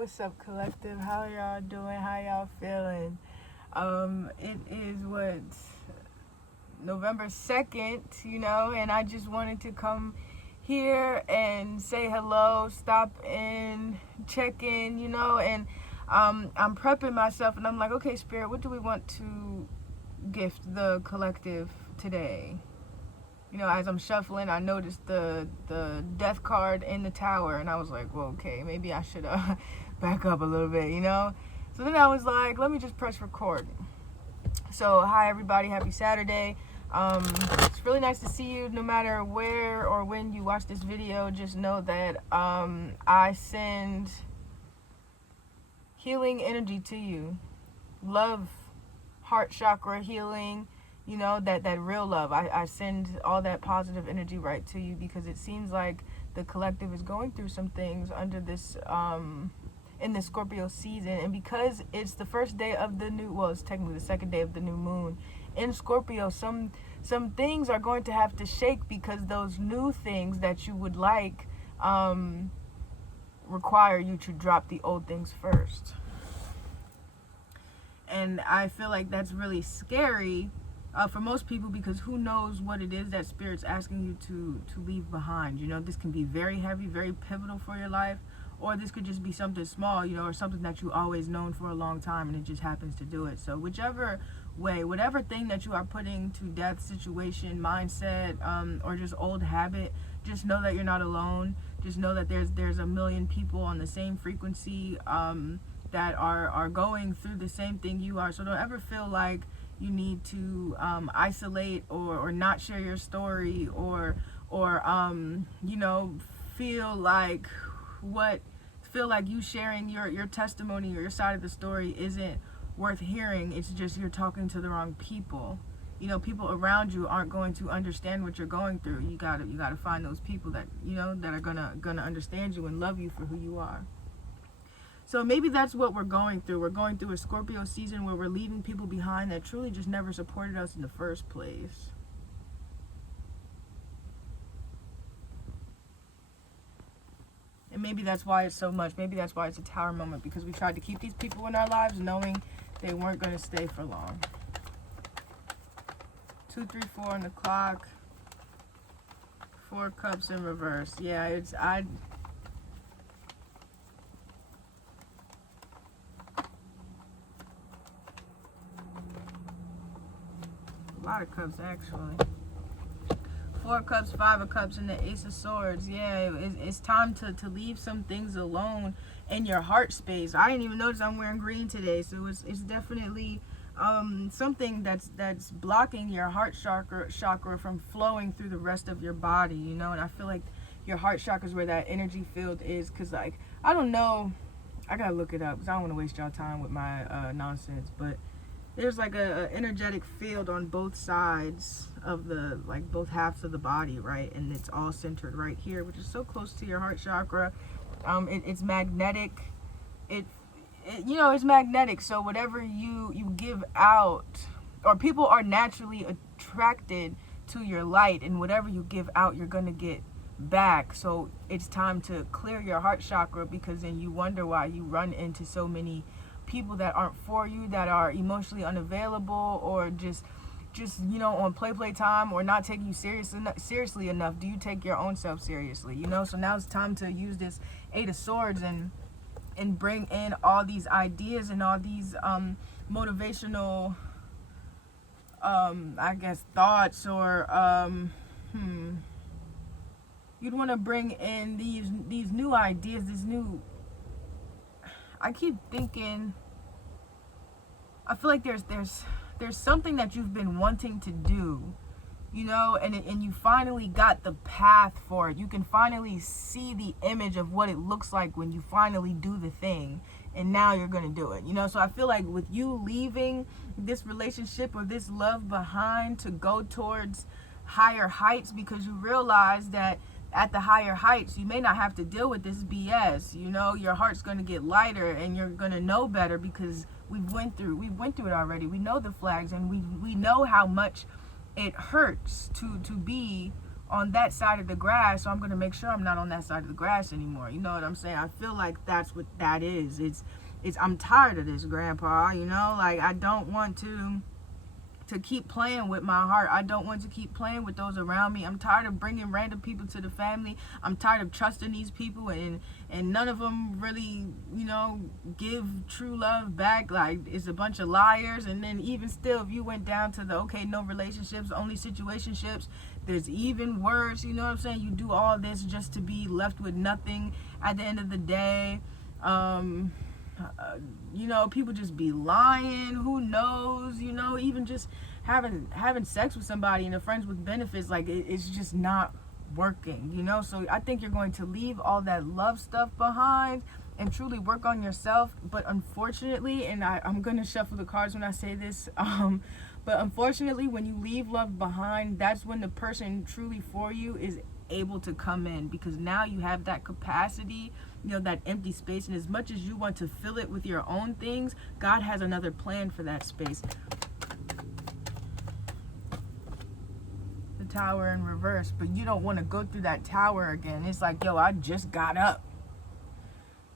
What's up, collective? How y'all doing? How y'all feeling? It is November 2nd, and I just wanted to come here and say hello, stop in, check in, and I'm prepping myself, and I'm like, okay, Spirit, what do we want to gift the collective today? As I'm shuffling, I noticed the death card in the tower, and I was like, well, okay, maybe I should back up a little bit, So then I was like, let me just press record. So, hi, everybody. Happy Saturday. It's really nice to see you. No matter where or when you watch this video, just know that I send healing energy to you. Love, heart chakra healing. That real love. I send all that positive energy right to you because it seems like the collective is going through some things under this, in the Scorpio season. And because it's the first day of it's technically the second day of the new moon in Scorpio, some things are going to have to shake because those new things that you would like require you to drop the old things first. And I feel like that's really scary for most people, because who knows what it is that Spirit's asking you to leave behind. This can be very heavy, very pivotal for your life, or this could just be something small, or something that you always known for a long time and it just happens to do it. So whichever way, whatever thing that you are putting to death, situation, mindset, or just old habit, just know that you're not alone. Just know that there's a million people on the same frequency that are going through the same thing you are. So don't ever feel like you need to isolate or not share your story or feel like you sharing your testimony or your side of the story isn't worth hearing. It's just you're talking to the wrong people. People around you aren't going to understand what you're going through. You gotta find those people that that are gonna understand you and love you for who you are. So maybe that's what we're going through. We're going through a Scorpio season where we're leaving people behind that truly just never supported us in the first place. And maybe that's why it's so much. Maybe that's why it's a tower moment, because we tried to keep these people in our lives knowing they weren't going to stay for long. 2, 3, 4 on the clock. 4 cups in reverse. Yeah, a lot of cups, actually. 4 cups, 5 of cups, and the Ace of Swords. Yeah, it's time to leave some things alone in your heart space. I didn't even notice I'm wearing green today, so it's definitely something that's blocking your heart chakra from flowing through the rest of your body, and I feel like your heart chakra is where that energy field is, because I don't know, I gotta look it up because I don't want to waste y'all time with my nonsense, but there's like a energetic field on both sides of both halves of the body, right? And it's all centered right here, which is so close to your heart chakra. It's magnetic. It's magnetic. So whatever you give out, or people are naturally attracted to your light, and whatever you give out, you're gonna get back. So it's time to clear your heart chakra, because then you wonder why you run into so many people that aren't for you, that are emotionally unavailable, or just on play time, or not taking you seriously enough. Do you take your own self seriously? So now it's time to use this 8 of Swords and bring in all these ideas and all these motivational I guess thoughts, or you'd want to bring in these new ideas, I keep thinking, I feel like there's something that you've been wanting to do, and you finally got the path for it. You can finally see the image of what it looks like when you finally do the thing, and now you're going to do it, So I feel like with you leaving this relationship or this love behind to go towards higher heights, because you realize that at the higher heights, you may not have to deal with this BS. Your heart's going to get lighter, and you're going to know better, because we went through it already. We know the flags, and we know how much it hurts to be on that side of the grass, so I'm going to make sure I'm not on that side of the grass anymore. You know what I'm saying? I feel like that's what that is. It's I'm tired of this, Grandpa, you know? Like, I don't want to keep playing with my heart. I don't want to keep playing with those around me. I'm tired of bringing random people to the family. I'm tired of trusting these people, and none of them really, you know, give true love back. Like, it's a bunch of liars. And then even still, if you went down to the, okay, no relationships, only situationships, there's even worse. You know what I'm saying? You do all this just to be left with nothing at the end of the day. You know, people just be lying. Who knows? You know, even just having sex with somebody and a friends with benefits, like, it's just not working, you know? So I think you're going to leave all that love stuff behind and truly work on yourself. But unfortunately, and I'm going to shuffle the cards when I say this, but unfortunately, when you leave love behind, that's when the person truly for you is able to come in, because now you have that capacity, you know, that empty space. And as much as you want to fill it with your own things, God has another plan for that space. The Tower in reverse, but you don't want to go through that tower again. It's like, yo, I just got up.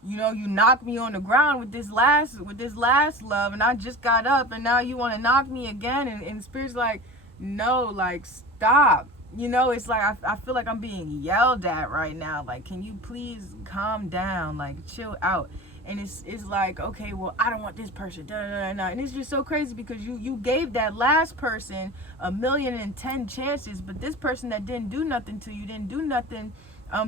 You know, you knocked me on the ground with this last love, and I just got up, and now you want to knock me again. And Spirit's like, no, like, stop. You know, it's like, I feel like I'm being yelled at right now. Like, can you please calm down? Like, chill out. And it's like, okay, well, I don't want this person. And it's just so crazy, because you gave that last person 1,000,010 chances, but this person that didn't do nothing to you, didn't do nothing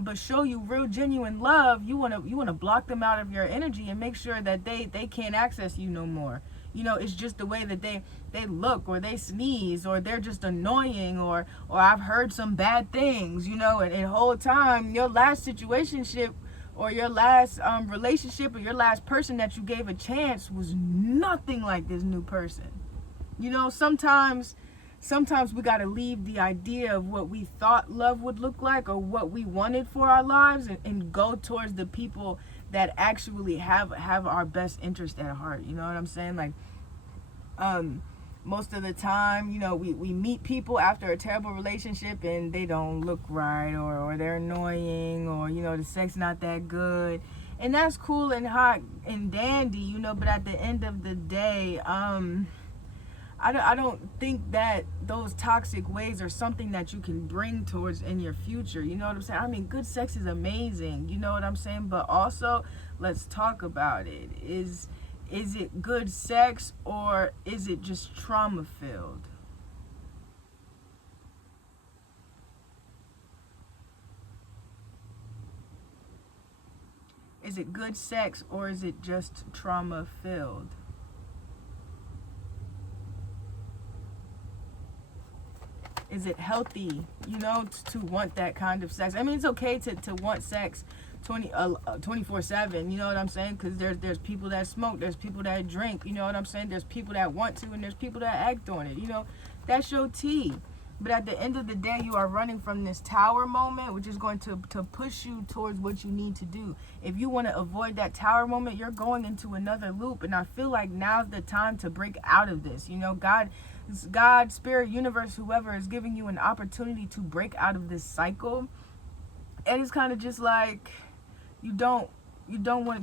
but show you real genuine love, you wanna block them out of your energy and make sure that they can't access you no more. You know, it's just the way that they look, or they sneeze, or they're just annoying, or I've heard some bad things, you know, and the whole time, your last situationship, or your last relationship, or your last person that you gave a chance was nothing like this new person. You know, sometimes we got to leave the idea of what we thought love would look like, or what we wanted for our lives, and go towards the people that actually have our best interest at heart. You know what I'm saying? Like, most of the time, you know, we meet people after a terrible relationship, and they don't look right, or they're annoying, or, you know, the sex not that good, and that's cool and hot and dandy, you know. But at the end of the day, I don't think that those toxic ways are something that you can bring towards in your future. You know what I'm saying? I mean, good sex is amazing. You know what I'm saying? But also, let's talk about it. Is it good sex, or is it just trauma filled? Is it good sex, or is it just trauma filled? Is it healthy, you know, to want that kind of sex? I mean, it's okay to want sex 24/7, you know what I'm saying? Because there's people that smoke, there's people that drink, you know what I'm saying? There's people that want to, and there's people that act on it, you know? That's your tea. But at the end of the day, you are running from this tower moment, which is going to push you towards what you need to do. If you want to avoid that tower moment, you're going into another loop. And I feel like now's the time to break out of this. You know, God, Spirit, universe, whoever is giving you an opportunity to break out of this cycle. And it's kind of just like, you're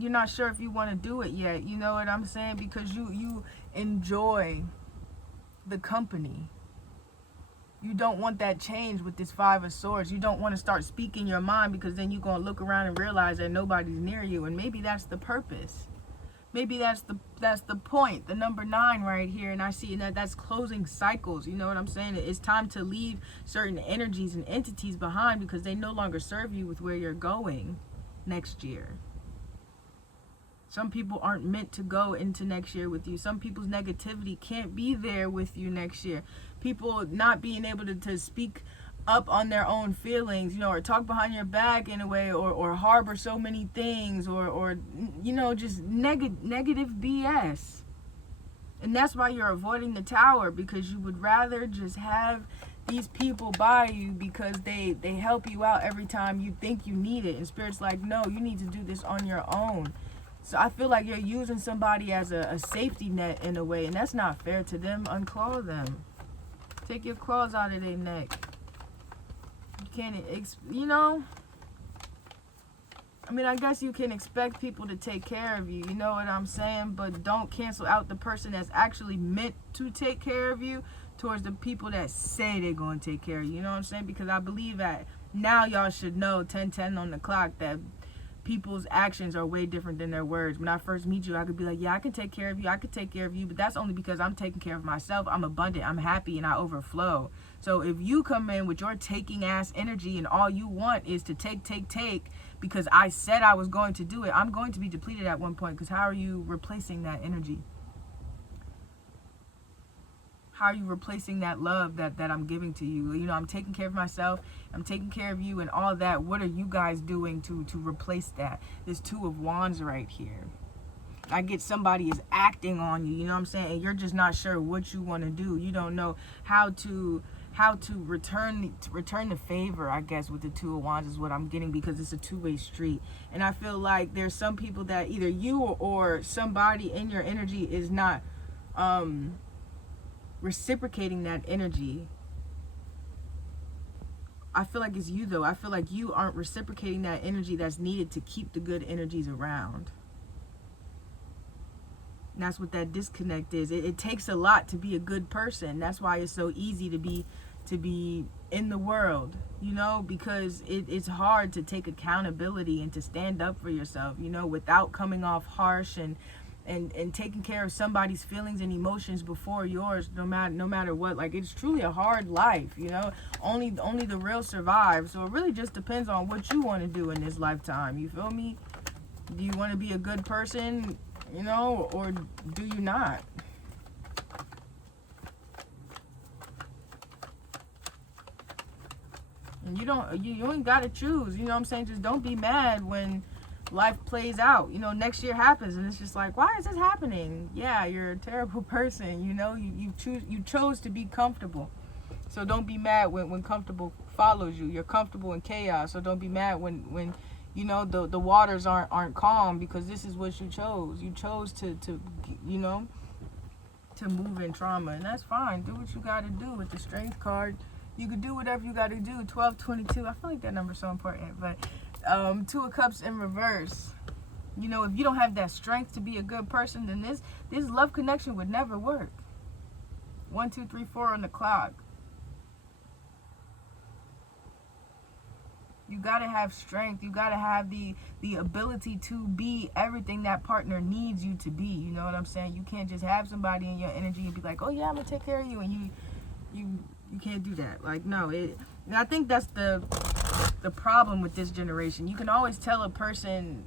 not sure if you want to do it yet. You know what I'm saying? Because you enjoy the company. You don't want that change with this Five of Swords. You don't want to start speaking your mind, because then you're going to look around and realize that nobody's near you. And maybe that's the purpose. Maybe that's the point, the number 9 right here. And I see that's closing cycles. You know what I'm saying? It's time to leave certain energies and entities behind, because they no longer serve you with where you're going next year. Some people aren't meant to go into next year with you. Some people's negativity can't be there with you next year. People not being able to speak up on their own feelings, you know, or talk behind your back in a way, or harbor so many things, or you know, just negative BS. And that's why you're avoiding the tower, because you would rather just have these people by you, because they help you out every time you think you need it. And Spirit's like, no, you need to do this on your own. So I feel like you're using somebody as a safety net in a way, and that's not fair to them. Unclaw them. Take your claws out of their neck. you know, I mean, I guess you can expect people to take care of you, you know what I'm saying? But don't cancel out the person that's actually meant to take care of you towards the people that say they're going to take care of you, you know what I'm saying? Because I believe that now y'all should know 10:10 on the clock that people's actions are way different than their words. When I first meet you, I could be like, yeah, I can take care of you, I could take care of you, but that's only because I'm taking care of myself. I'm abundant, I'm happy, and I overflow. So if you come in with your taking ass energy and all you want is to take because I said I was going to do it, I'm going to be depleted at one point, because how are you replacing that energy? How are you replacing that love that I'm giving to you? You know, I'm taking care of myself, I'm taking care of you and all that. What are you guys doing to replace that? This Two of Wands right here. I get somebody is acting on you, you know what I'm saying? And you're just not sure what you want to do. You don't know how to return the favor, I guess, with the Two of Wands is what I'm getting, because it's a two-way street. And I feel like there's some people that either you or somebody in your energy is not reciprocating that energy. I feel like it's you, though. I feel like you aren't reciprocating that energy that's needed to keep the good energies around. And that's what that disconnect is. It takes a lot to be a good person. That's why it's so easy to be in the world, you know, because it's hard to take accountability and to stand up for yourself, you know, without coming off harsh and taking care of somebody's feelings and emotions before yours, no matter what. Like, it's truly a hard life, you know. Only the real survive. So it really just depends on what you want to do in this lifetime. You feel me? Do you want to be a good person, you know, or do you not? And you ain't got to choose, you know what I'm saying? Just don't be mad when life plays out. You know, next year happens and it's just like, why is this happening? Yeah, you're a terrible person, you know. You chose to be comfortable. So don't be mad when comfortable follows you. You're comfortable in chaos. So don't be mad when you know the waters aren't calm, because this is what you chose. You chose to you know, to move in trauma, and that's fine. Do what you got to do with the Strength card. You could do whatever you got to do. 1222. I feel like that number's so important. But Two of Cups in reverse. You know, if you don't have that strength to be a good person, then this love connection would never work. 1, 2, 3, 4 on the clock. You gotta have strength. You gotta have the ability to be everything that partner needs you to be. You know what I'm saying? You can't just have somebody in your energy and be like, oh yeah, I'm gonna take care of you, and you can't do that. Like, no. And I think that's the problem with this generation. You can always tell a person,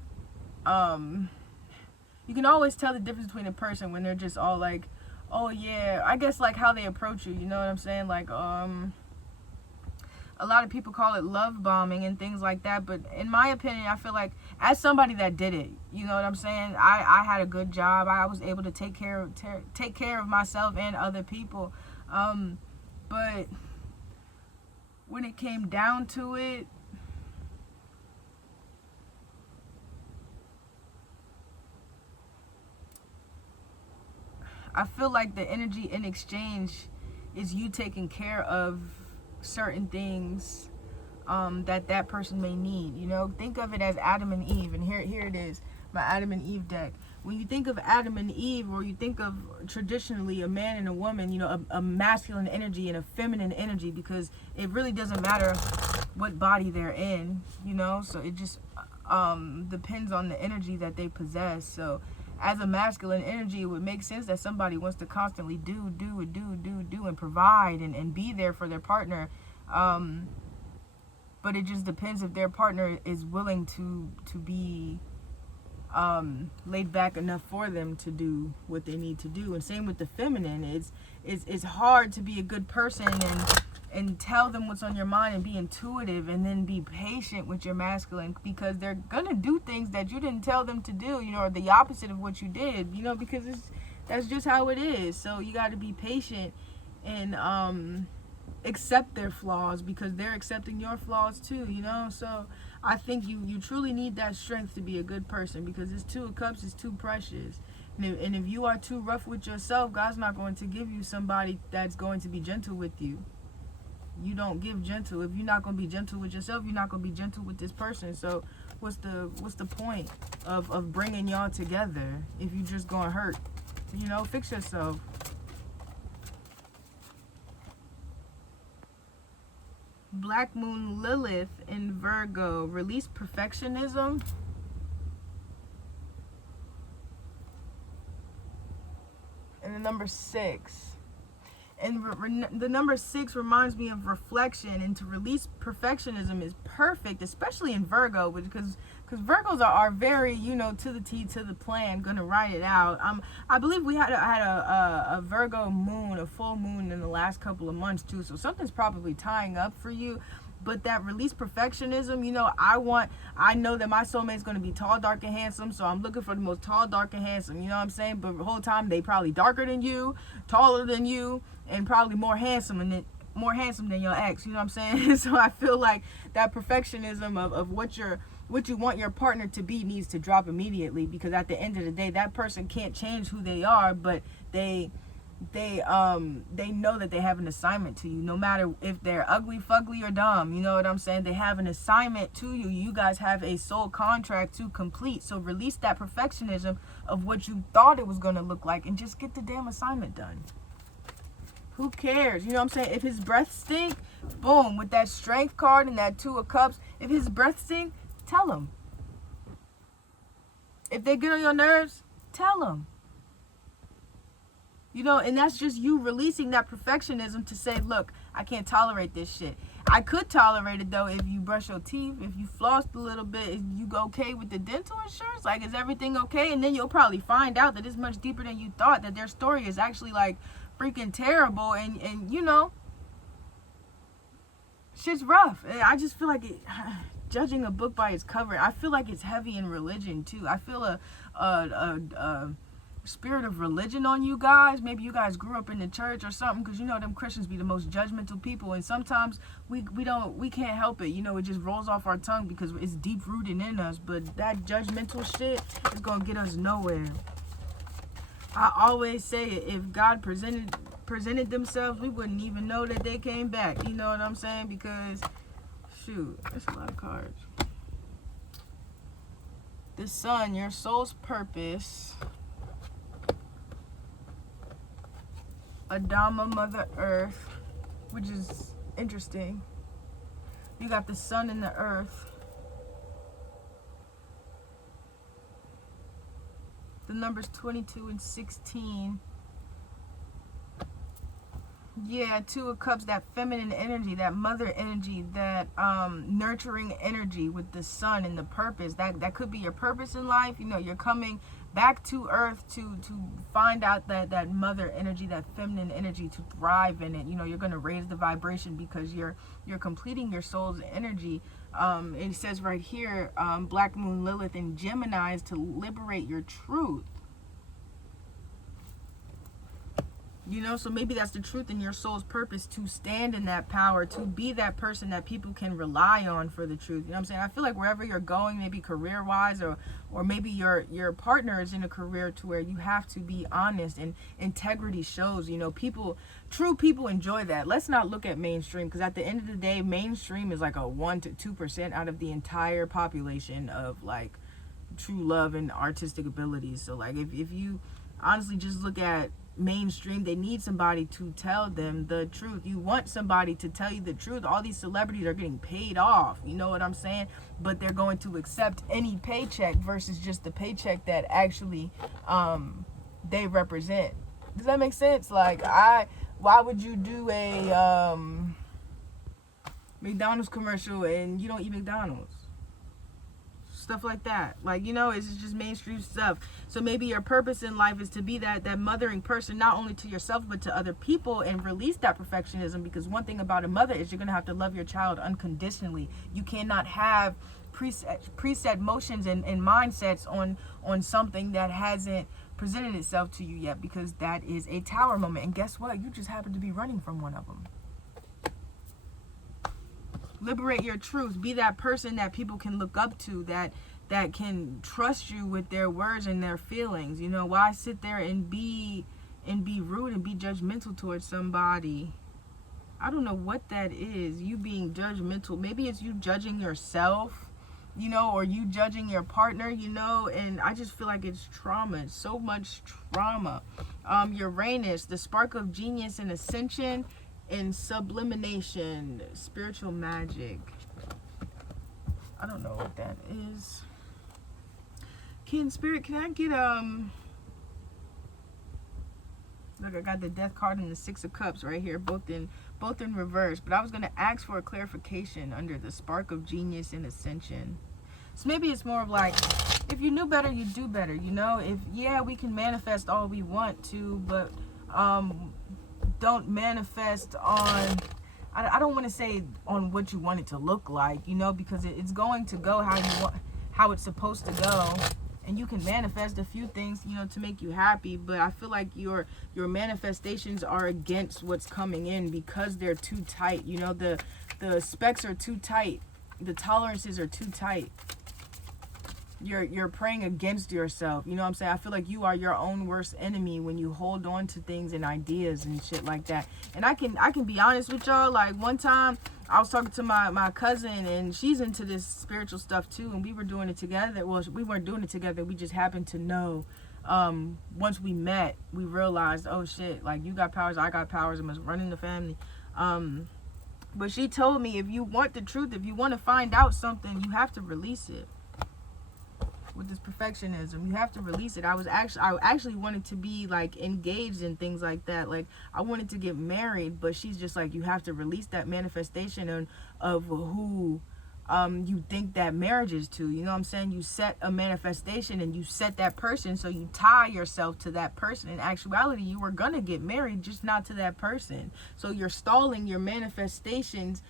you can always tell the difference between a person when they're just all like, oh yeah, I guess like how they approach you, you know what I'm saying? Like, a lot of people call it love bombing and things like that, but in my opinion, I feel like, as somebody that did it, you know what I'm saying, I had a good job. I was able to take care of myself and other people, but when it came down to it, I feel like the energy in exchange is you taking care of certain things that person may need. You know, think of it as Adam and Eve, and here it is, my Adam and Eve deck. When you think of Adam and Eve, or you think of traditionally a man and a woman, you know, a masculine energy and a feminine energy, because it really doesn't matter what body they're in, you know, so it just depends on the energy that they possess. So as a masculine energy, it would make sense that somebody wants to constantly do and provide and be there for their partner. But it just depends if their partner is willing to be laid back enough for them to do what they need to do. And same with the feminine. It's hard to be a good person and tell them what's on your mind and be intuitive and then be patient with your masculine, because they're gonna do things that you didn't tell them to do, you know, or the opposite of what you did, you know, because that's just how it is. So you got to be patient and accept their flaws, because they're accepting your flaws too, you know. So I think you truly need that strength to be a good person, because this Two of Cups is too precious. And if you are too rough with yourself, God's not going to give you somebody that's going to be gentle with you. You don't give gentle. If you're not going to be gentle with yourself, you're not going to be gentle with this person. So what's the point of bringing y'all together if you just going to hurt? You know, fix yourself. Black Moon Lilith in Virgo. Release perfectionism. And the number 6. And the number 6 reminds me of reflection, and to release perfectionism is perfect, especially in Virgo, because Virgos are very, you know, to the T, to the plan, gonna write it out. I believe we had a Virgo moon, a full moon in the last couple of months too, so something's probably tying up for you. But that release perfectionism, you know, I know that my soulmate's going to be tall, dark, and handsome, so I'm looking for the most tall, dark, and handsome, you know what I'm saying? But the whole time, they probably darker than you, taller than you, and probably more handsome than your ex, you know what I'm saying? So I feel like that perfectionism of what you want your partner to be needs to drop immediately, because at the end of the day, that person can't change who they are, but they know that they have an assignment to you, no matter if they're ugly, fugly, or dumb. You know what I'm saying? They have an assignment to you. You guys have a soul contract to complete. So release that perfectionism of what you thought it was going to look like and just get the damn assignment done. Who cares? You know what I'm saying? If his breath stink, boom, with that strength card and that 2 of cups, if his breath stink, tell him. If they get on your nerves, tell him. You know, and that's just you releasing that perfectionism to say, look, I can't tolerate this shit. I could tolerate it, though, if you brush your teeth, if you flossed a little bit, if you go okay with the dental insurance, like, is everything okay? And then you'll probably find out that it's much deeper than you thought, that their story is actually, like, freaking terrible. And you know, shit's rough. I just feel like judging a book by its cover, I feel like it's heavy in religion, too. I feel a spirit of religion on you guys. Maybe you guys grew up in the church or something, because you know them Christians be the most judgmental people, and sometimes we can't help it, you know, it just rolls off our tongue because it's deep rooted in us. But that judgmental shit is gonna get us nowhere. I always say it, if God presented themselves, we wouldn't even know that they came back, you know what I'm saying? Because shoot, that's a lot of cards. The sun, your soul's purpose. Adama, Mother Earth, which is interesting. You got the sun and the earth. The numbers 22 and 16. Yeah, 2 of Cups, that feminine energy, that mother energy, that nurturing energy with the sun and the purpose. That could be your purpose in life. You know, you're coming back to earth to find out that mother energy, that feminine energy, to thrive in it. You know, you're going to raise the vibration because you're completing your soul's energy. It says right here, Black Moon Lilith in Gemini is to liberate your truth. You know, so maybe that's the truth in your soul's purpose, to stand in that power, to be that person that people can rely on for the truth. You know what I'm saying? I feel like wherever you're going, maybe career-wise, or maybe your partner is in a career to where you have to be honest, and integrity shows. You know, true people enjoy that. Let's not look at mainstream, because at the end of the day, mainstream is like a 1 to 2% out of the entire population of like true love and artistic abilities. So like if you honestly just look at mainstream, they need somebody to tell them the truth. You want somebody to tell you the truth. All these celebrities are getting paid off, you know what I'm saying? But they're going to accept any paycheck versus just the paycheck that actually they represent. Does that make sense? Like, why would you do a McDonald's commercial and you don't eat McDonald's? Stuff like that. Like, you know, it's just mainstream stuff. So maybe your purpose in life is to be that mothering person, not only to yourself but to other people, and release that perfectionism. Because one thing about a mother is you're going to have to love your child unconditionally. You cannot have preset motions and mindsets on something that hasn't presented itself to you yet, because that is a tower moment. And guess what? You just happen to be running from one of them. Liberate your truth. Be that person that people can look up to, that can trust you with their words and their feelings. You know, why sit there and be rude and be judgmental towards somebody? I don't know what that is. You being judgmental. Maybe it's you judging yourself, you know, or you judging your partner, you know, and I just feel like it's trauma. It's so much trauma. Uranus, the spark of genius and ascension and sublimination, spiritual magic. I don't know what that is. Spirit, can I get look, I got the Death card and the Six of Cups right here, both in reverse. But I was gonna ask for a clarification under the spark of genius and ascension. So maybe it's more of like, if you knew better, you do better. You know, if yeah, we can manifest all we want to, but don't manifest on. I don't want to say on what you want it to look like, you know, because it's going to go how you want, how it's supposed to go. And you can manifest a few things, you know, to make you happy, but I feel like your manifestations are against what's coming in because they're too tight. You know, the specs are too tight. The tolerances are too tight. You're praying against yourself. You know what I'm saying? I feel like you are your own worst enemy when you hold on to things and ideas and shit like that. And I can be honest with y'all. Like, one time I was talking to my cousin, and she's into this spiritual stuff too, and we were doing it together. Well, we weren't doing it together. We just happened to know. Once we met, we realized, oh shit, like, you got powers, I got powers, and must run in the family. But she told me, if you want the truth, if you want to find out something, you have to release it. With this perfectionism, you have to release it. I actually wanted to be like engaged in things like that. Like, I wanted to get married, but she's just like, you have to release that manifestation of who you think that marriage is to. You know what I'm saying? You set a manifestation and you set that person, so you tie yourself to that person. In actuality, you were gonna get married, just not to that person. So you're stalling your manifestations,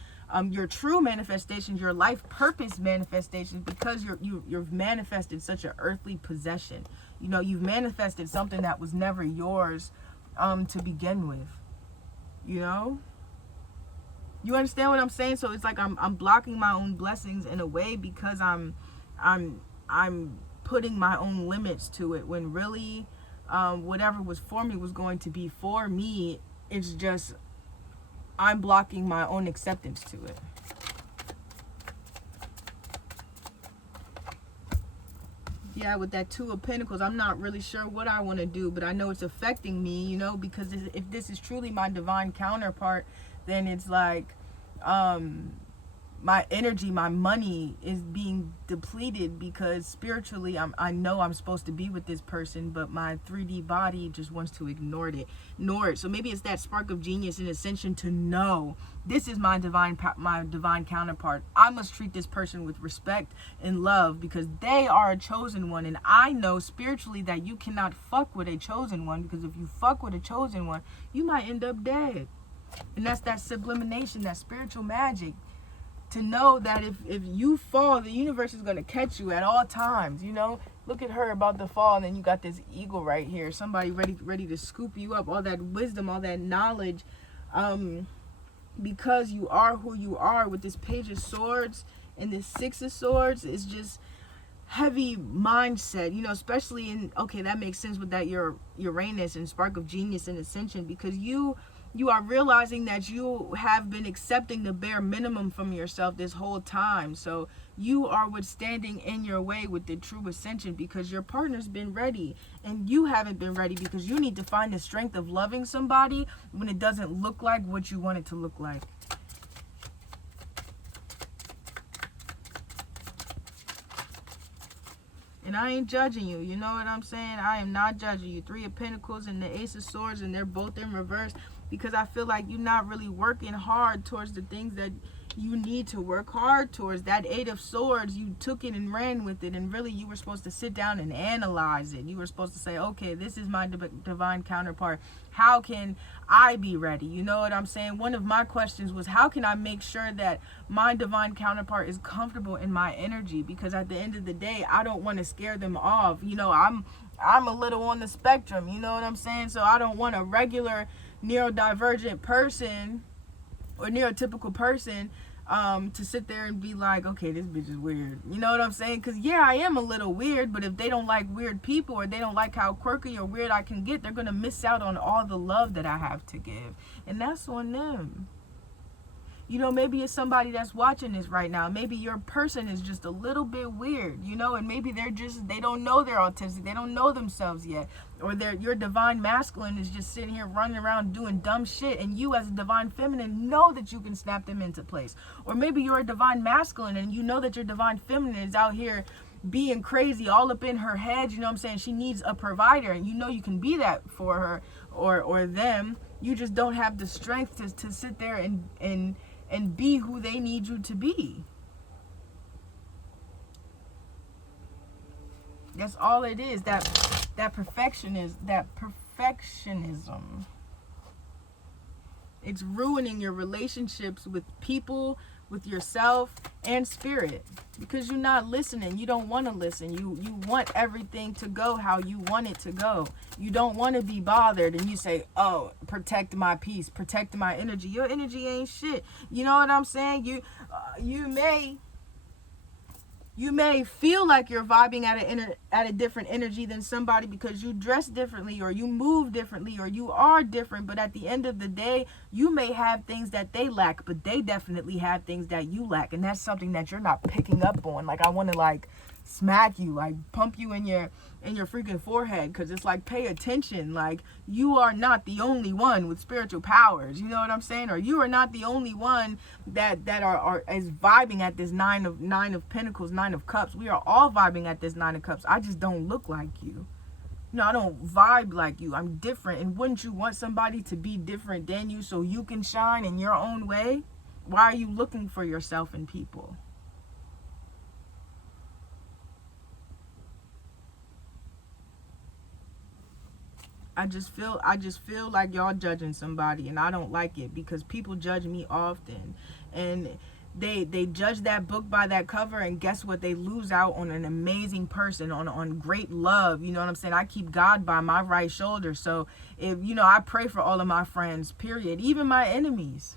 your true manifestations, your life purpose manifestations, because you've manifested such an earthly possession. You know, you've manifested something that was never yours to begin with. You know, you understand what I'm saying? So it's like I'm blocking my own blessings in a way because I'm putting my own limits to it, when really whatever was for me was going to be for me. It's just I'm blocking my own acceptance to it. Yeah, with that Two of Pentacles, I'm not really sure what I want to do, but I know it's affecting me, you know, because if this is truly my divine counterpart, then it's like my energy, my money is being depleted, because spiritually I know I'm supposed to be with this person, but my 3D body just wants to ignore it. So maybe it's that spark of genius and ascension to know this is my divine counterpart. I must treat this person with respect and love, because they are a chosen one, and I know spiritually that you cannot fuck with a chosen one, because if you fuck with a chosen one, you might end up dead. And that's that sublimination, that spiritual magic. To know that if you fall, the universe is going to catch you at all times. You know, look at her about to fall, and then you got this eagle right here, somebody ready to scoop you up, all that wisdom, all that knowledge, because you are who you are. With this Page of Swords and this Six of Swords, is just heavy mindset, you know, especially in, okay, that makes sense with that your Uranus and spark of genius and ascension, because you are realizing that you have been accepting the bare minimum from yourself this whole time. So you are what's standing in your way with the true ascension, because your partner's been ready and you haven't been ready, because you need to find the strength of loving somebody when it doesn't look like what you want it to look like. And I ain't judging you, you know what I'm saying? I am not judging you. Three of Pentacles and the Ace of Swords, and they're both in reverse, because I feel like you're not really working hard towards the things that you need to work hard towards. That Eight of Swords, you took it and ran with it, and really you were supposed to sit down and analyze it. You were supposed to say, okay, this is my divine counterpart. How can I be ready? You know what I'm saying? One of my questions was, how can I make sure that my divine counterpart is comfortable in my energy? Because at the end of the day, I don't want to scare them off. You know, I'm a little on the spectrum, you know what I'm saying? So I don't want a regular neurodivergent person or neurotypical person to sit there and be like, okay, this bitch is weird. You know what I'm saying? Because yeah, I am a little weird, but if they don't like weird people, or they don't like how quirky or weird I can get, they're going to miss out on all the love that I have to give. And that's on them. You know, maybe it's somebody that's watching this right now. Maybe your person is just a little bit weird, you know, and maybe they don't know they're autistic. They don't know themselves yet. Or your divine masculine is just sitting here running around doing dumb shit, and you as a divine feminine know that you can snap them into place. Or maybe you're a divine masculine and you know that your divine feminine is out here being crazy all up in her head, you know what I'm saying? She needs a provider, and you know you can be that for her or them. You just don't have the strength to sit there and be who they need you to be. That's all it is. That perfectionism. It's ruining your relationships with people, with yourself, and spirit, because you're not listening. You don't want to listen. You want everything to go how you want it to go. You don't want to be bothered, and you say, oh, protect my peace, protect my energy. Your energy ain't shit. You know what I'm saying? You may feel like you're vibing at a different energy than somebody because you dress differently, or you move differently, or you are different. But at the end of the day, you may have things that they lack, but they definitely have things that you lack. And that's something that you're not picking up on. Like, I want to like smack you, like pump you in your freaking forehead, because it's like, pay attention. Like, you are not the only one with spiritual powers, you know what I'm saying? Or you are not the only one that is vibing at this nine of pentacles, 9 of cups. We are all vibing at this 9 of cups. I just don't look like you. No, I don't vibe like you. I'm different. And wouldn't you want somebody to be different than you so you can shine in your own way? Why are you looking for yourself in people? I just feel like y'all judging somebody, and I don't like it, because people judge me often, and they judge that book by that cover, and guess what? They lose out on an amazing person, on great love. You know what I'm saying? I keep God by my right shoulder, so if you know, I pray for all of my friends, period, even my enemies.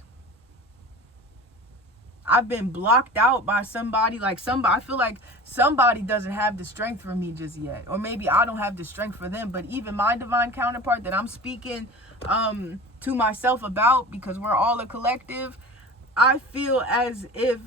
I've been blocked out by somebody, I feel like somebody doesn't have the strength for me just yet. Or maybe I don't have the strength for them. But even my divine counterpart that I'm speaking to myself about, because we're all a collective, I feel as if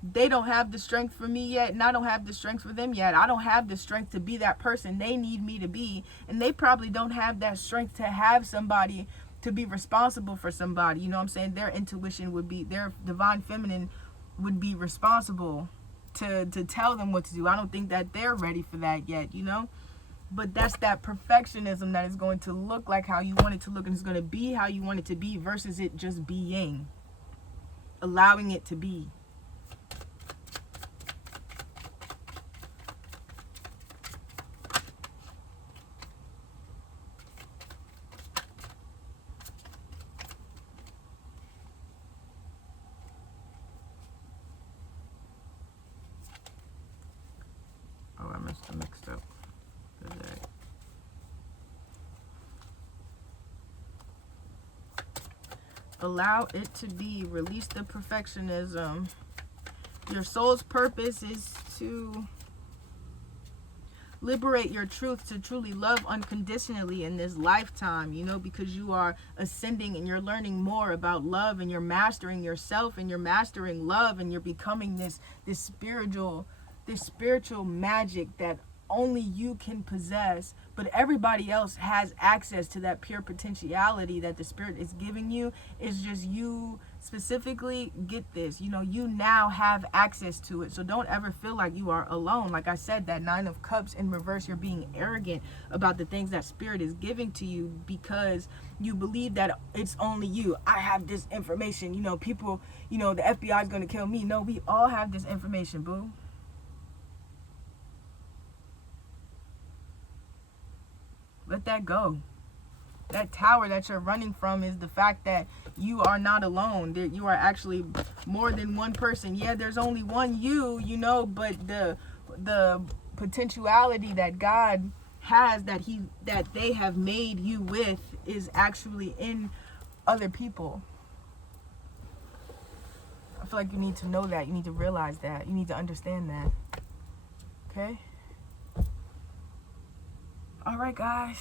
they don't have the strength for me yet, and I don't have the strength for them yet. I don't have the strength to be that person they need me to be. And they probably don't have that strength to have somebody, to be responsible for somebody. You know what I'm saying? Their intuition would be, their divine feminine would be responsible to tell them what to do. I don't think that they're ready for that yet, you know? But that's that perfectionism that is going to look like how you want it to look, and it's going to be how you want it to be, versus it just being. Allowing it to be. Oh, I mixed up the deck. Allow it to be. Release the perfectionism. Your soul's purpose is to liberate your truth, to truly love unconditionally in this lifetime, you know, because you are ascending and you're learning more about love, and you're mastering yourself, and you're mastering love, and you're becoming this spiritual magic that only you can possess, but everybody else has access to that pure potentiality that the spirit is giving you. It's just you specifically get this, you know, you now have access to it. So don't ever feel like you are alone. Like I said, that 9 of cups in reverse, you're being arrogant about the things that spirit is giving to you because you believe that it's only you. I have this information, you know, people, you know, the FBI is going to kill me. No, we all have this information, boo. Let that go. That tower that you're running from is the fact that you are not alone. That you are actually more than one person. Yeah, there's only one you, you know, but the potentiality that God has, that they have made you with, is actually in other people. I feel like you need to know that. You need to realize that. You need to understand that. Okay? All right, guys.